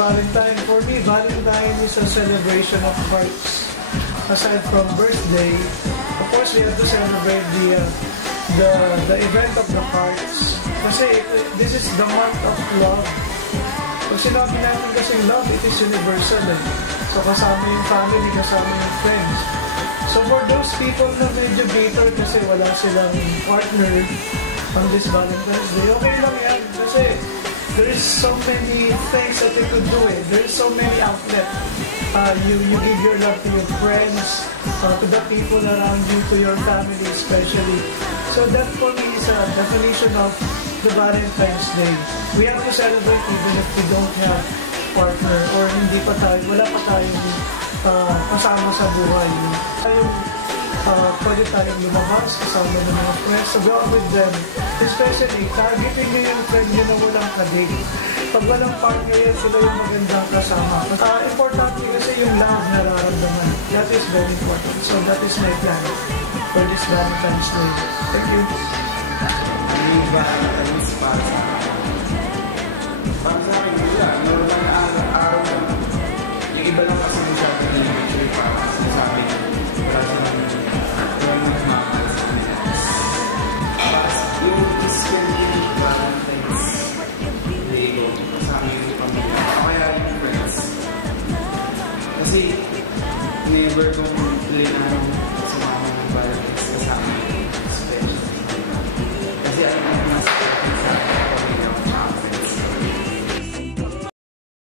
Valentine. For me, Valentine is a celebration of hearts. Aside from birthday, of course, we have to celebrate the event of the hearts. Kasi this is the month of love. Pag sinabi natin kasi love, it is universal eh. So kasama yung family, kasama yung friends. So for those people na medyo bitter kasi wala silang partner on this Valentine's Day, okay lang yan. Kasi there is so many things that you could do it. There is so many outlets. You give your love to your friends, to the people around you, to your family especially. So that for me is a definition of the Valentine's Day. We have to celebrate even if we don't have partner or hindi pa tayo, wala pa tayong kasama sa buhay. Pwede tayong lumabas kasama ng mga friends, so go out with them. Especially, targeting nyo yung friend nyo na walang kadate. Pag walang partner yan, sila yung magandang kasama. Importante kasi yung love na nararamdaman. That is very important. So that is my plan for this Valentine's Day. Thank you. Ano ba ang miss para sa akin? Para sa akin, wala. Normal na araw na. Yung iba lang kasi masyadong nilipicture para sinasabi niya. Wala silang nagmamahal sa kanila. Yung spending Valentine's Day ko, kasama yung pamilya. Kaya yung friends. Kasi, never kong tuloy na